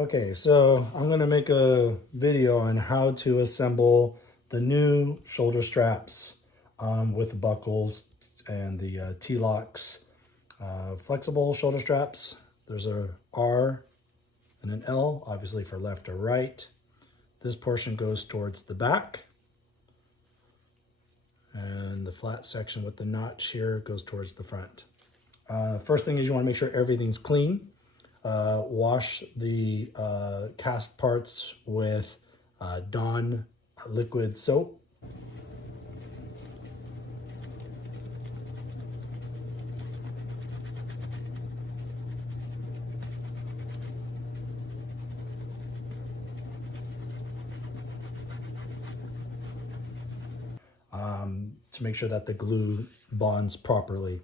Okay, so I'm going to make a video on how to assemble the new shoulder straps with the buckles and the T-locks. Flexible shoulder straps. There's a R and an L, obviously for left or right. This portion goes towards the back. And the flat section with the notch here goes towards the front. First thing is you want to make sure everything's clean. Wash the cast parts with Dawn liquid soap. To make sure that the glue bonds properly.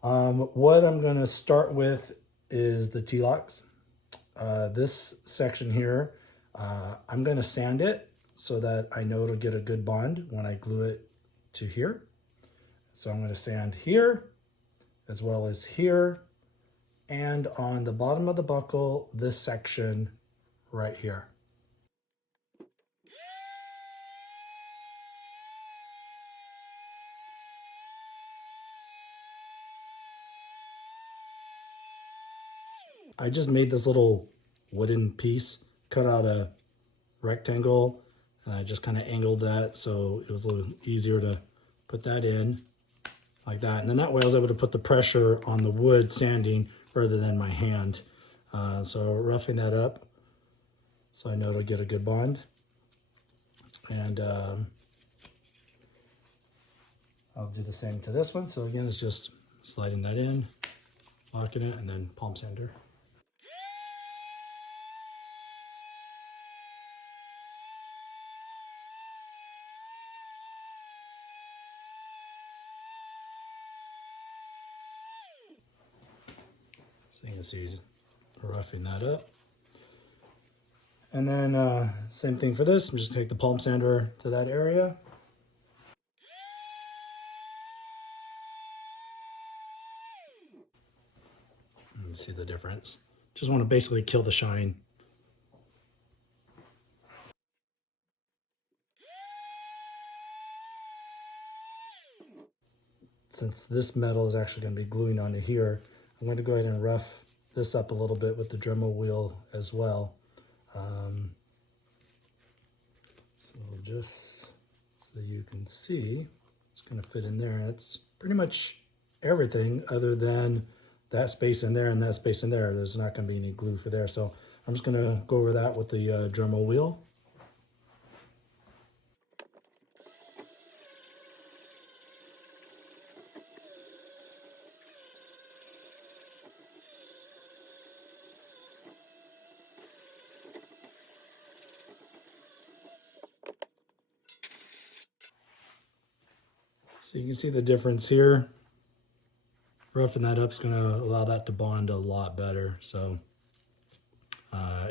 What I'm going to start with is the T-locks. This section here, I'm going to sand it so that I know it'll get a good bond when I glue it to here. So I'm going to sand here as well as here, and on the bottom of the buckle, this section right here. I just made this little wooden piece, cut out a rectangle, and I just kind of angled that so it was a little easier to put that in like that. And then that way I was able to put the pressure on the wood sanding rather than my hand. So roughing that up so I know it'll get a good bond. And I'll do the same to this one. So again, it's just sliding that in, locking it, and then palm sander. So you can see roughing that up. And then same thing for this. I'm just take the palm sander to that area. You see the difference. Just want to basically kill the shine. Since this metal is actually going to be gluing onto here, I'm going to go ahead and rough this up a little bit with the Dremel wheel as well. So just so you can see, it's going to fit in there. It's pretty much everything other than that space in there and that space in there. There's not going to be any glue for there. So I'm just going to go over that with the Dremel wheel. So you can see the difference here. Roughing that up is going to allow that to bond a lot better. So,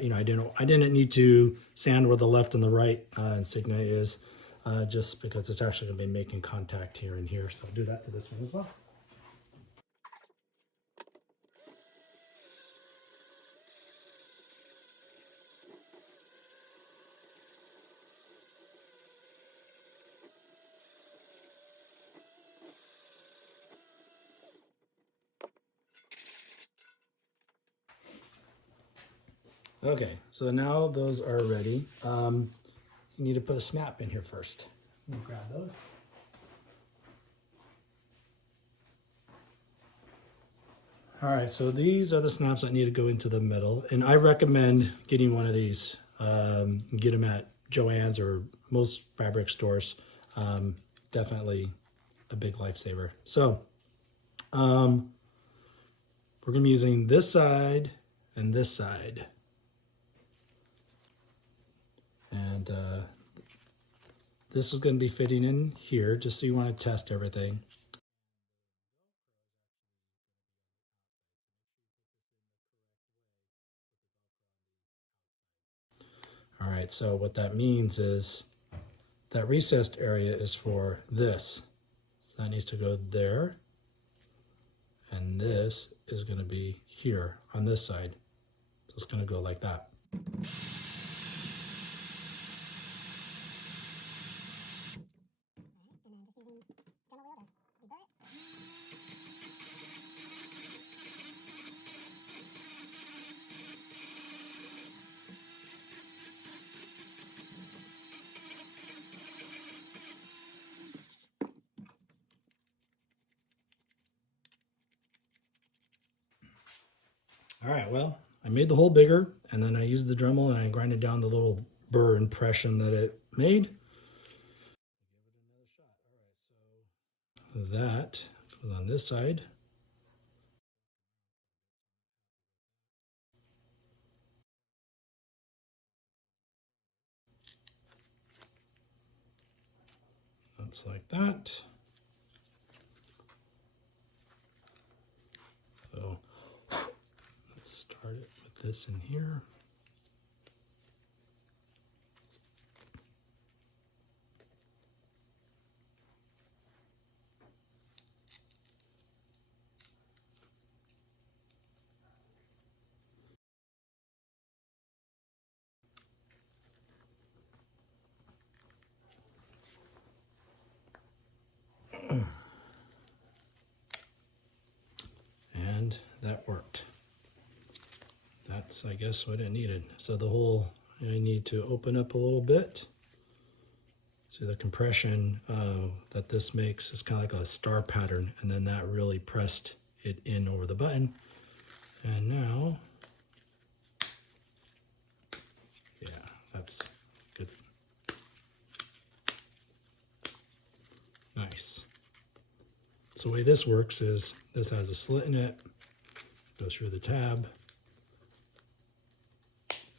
you know, I didn't need to sand where the left and the right insignia is, just because it's actually going to be making contact here and here. So I'll do that to this one as well. Okay, so now those are ready. You need to put a snap in here first. Let me grab those. All right, so these are the snaps that need to go into the middle, and I recommend getting one of these. Get them at Joann's or most fabric stores. Definitely a big lifesaver. So we're gonna be using this side and this side. And this is going to be fitting in here, just so you want to test everything. All right, so what that means is that recessed area is for this. So that needs to go there. And this is going to be here on this side. So it's going to go like that. All right, well, I made the hole bigger, and then I used the Dremel and I grinded down the little burr impression that it made. That goes on this side. That's like that. So let's start it with this in here. And that worked. That's, I guess, what it needed. So the hole, I need to open up a little bit. So the compression that this makes is kind of like a star pattern, and then that really pressed it in over the button. And now, yeah, that's good. Nice. So the way this works is this has a slit in it, goes through the tab,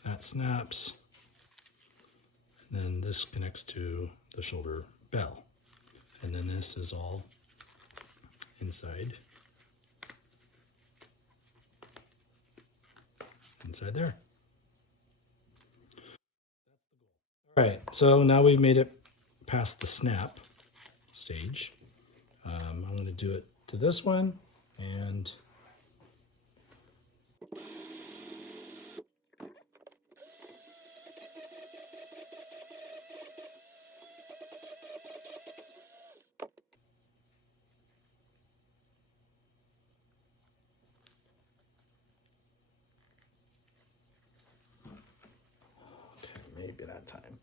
that snaps, and then this connects to the shoulder bell. And then this is all inside there. All right, so now we've made it past the snap stage. I'm going to do it to this one, and okay, maybe that time.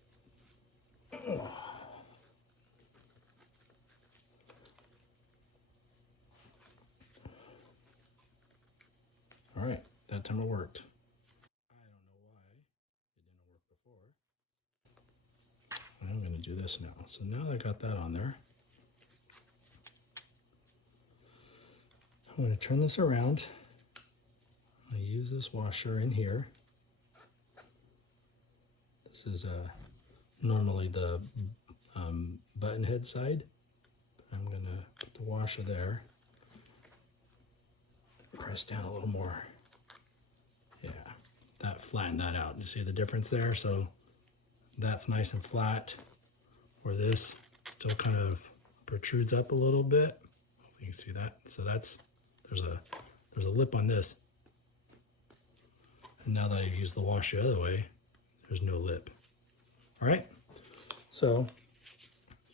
All right, that time it worked. I don't know why it didn't work before. I'm going to do this now. So now that I got that on there, I'm going to turn this around. I use this washer in here. This is normally the button head side. I'm going to put the washer there. Press down a little more. Yeah, that flattened that out. You see the difference there? So that's nice and flat, where this still kind of protrudes up a little bit. Hopefully you can see that. So that's, there's a lip on this. And now that I've used the wash the other way, there's no lip. All right, so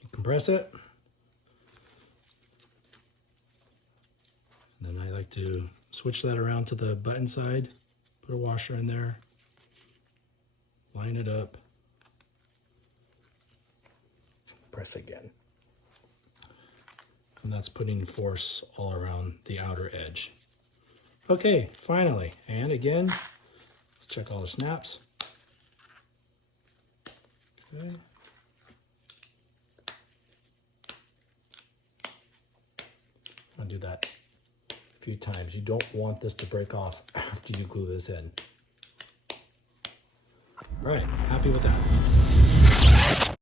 you compress it. And then I like to switch that around to the button side, put a washer in there, line it up, press again. And that's putting force all around the outer edge. Okay, finally, and again, let's check all the snaps. Okay. I'll do that a few times. You don't want this to break off after you glue this in. All right, happy with that.